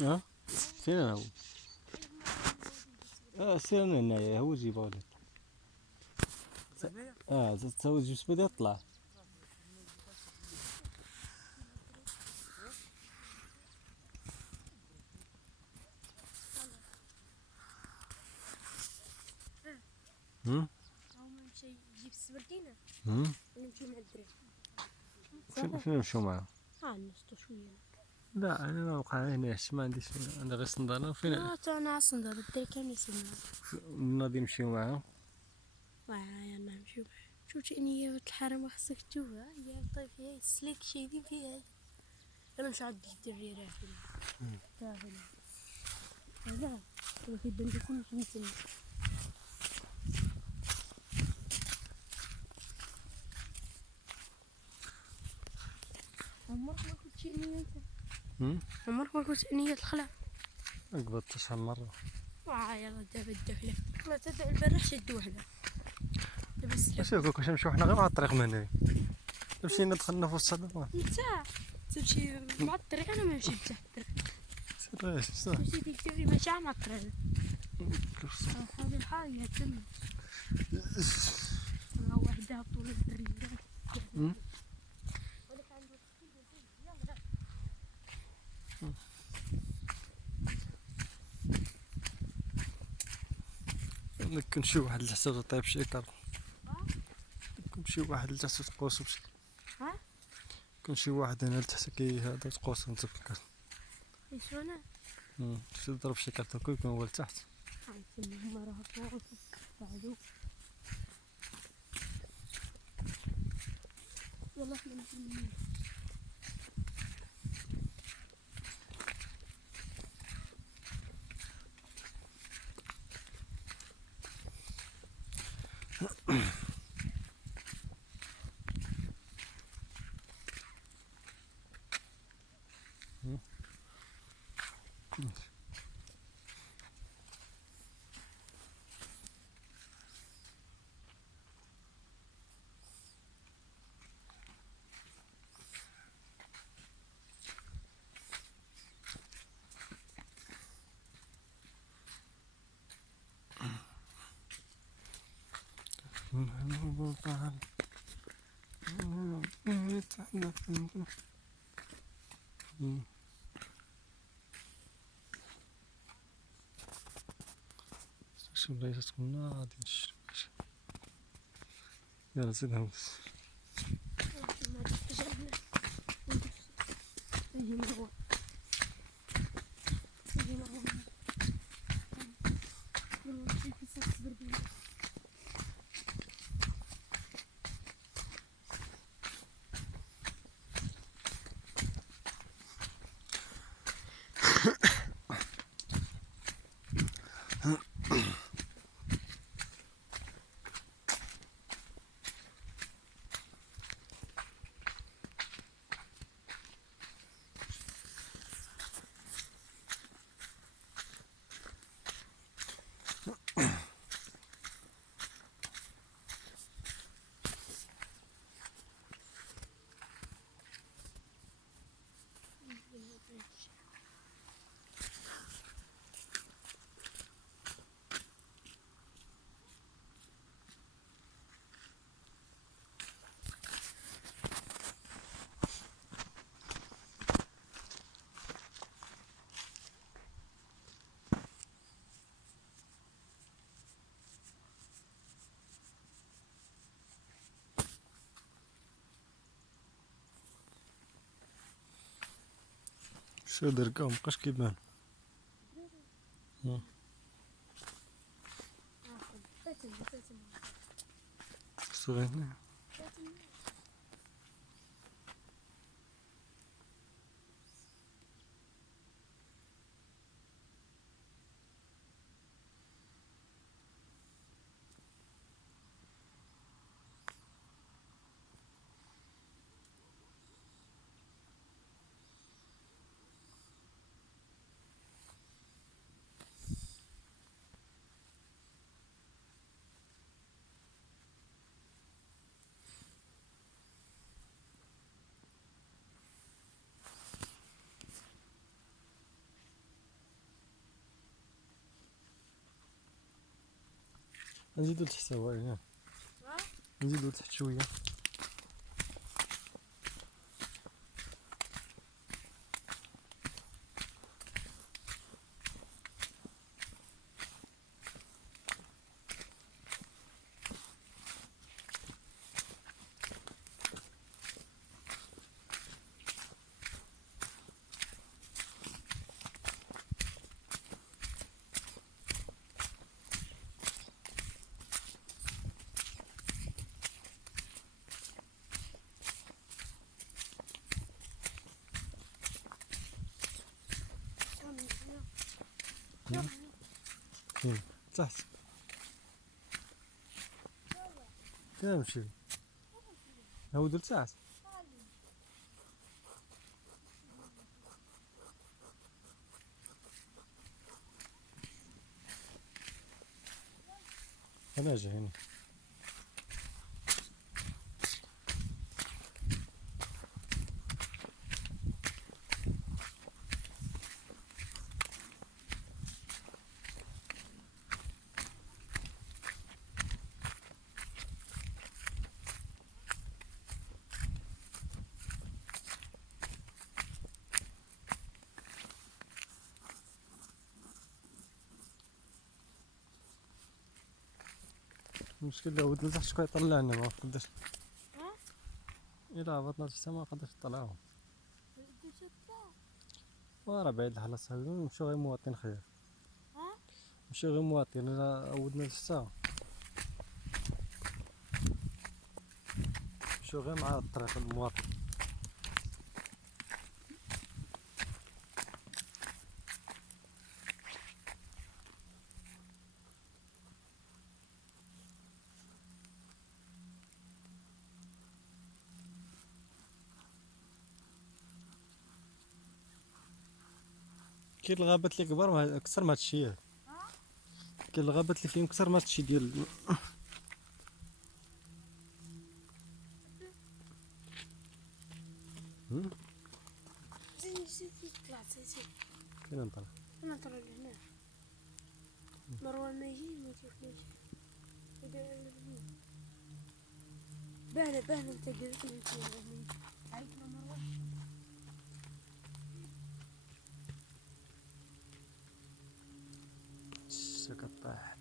اه فين انا هو؟ سير انا هنايا هو جيبه ولد. تسوي جيب سبيد يطلع. هم؟ نمشي نجيب السبردينة. هم؟ نمشي مع الدراري. فين نمشيو معاهم؟ نسطو شوية. لا انا ما بقى هنا ما عنديش. انا غير صندالة فين انا اصلا الدراري كانوا يسمعوا. ناضي نمشيو معاهم. يلا نمشيو. شو تأني الحرم خصك تشوفها يا طيب هي سليك شي دي فيها. يلا مش عاد الدراري راحلين. راحلين. لا والله في البنت كله سويسن. عمرك ما كنت شيء نية انت. عمرك ما كنت نية الخلا. قبضت 9 مرة. يلا دابا الدخلة ما تدع البرح شدوه هنا. بس واش هكاك واش نمشيو حنا غير على الطريق من هنا. مشينا دخلنا في وسط الصدمة. انت تمشي مع الطريق انا ما مشيت تحت الطريق. سير مشيت تمشي ماشي مع الطريق. هذه الحاجة تم وحدها طول الدرية. كان شي واحد الحساب طيب شي كار. كان شي واحد اللي تحت تقوس بشي. كان شي واحد هنا تحت كي هذا تقوس انت بالكار. ايش انا؟ تمشي تضرب شي كارت هكا يكون هو لتحت. هما راهو فوق بعدو. يلا احنا نمشي. شو بلايص تكون ناضي نشرب. يلا زيد همس. شو دركا مبقاش كيبان. صغير هنا. نزيدو لتحت هو هنا، نزيدو لتحت شوية. فين تحت فين نمشيو؟ هاودو لتحت. انا جا هنا. المشكل هاودو لتحت شكون يطلعنا ما نقدرش. إلا هبطنا تحت ما نقدرش نطلعوهم. وراه بعيد الحلاص هاذو نمشيو غير مواطن خير. نمشيو غير مواطن إلا عودنا لتحت نمشيو غير مع الطريق المواطن. كاين الغابات اللي كبار أكثر من هادشي. كاين الغابات اللي فيهم أكثر من هادشي ديال زين طلعت زين. فين نطلع؟ أنا ترى هنا مروان ما يجي ما يشوفنيش. باهنة انت قلت عليك مروان. سكت طايح.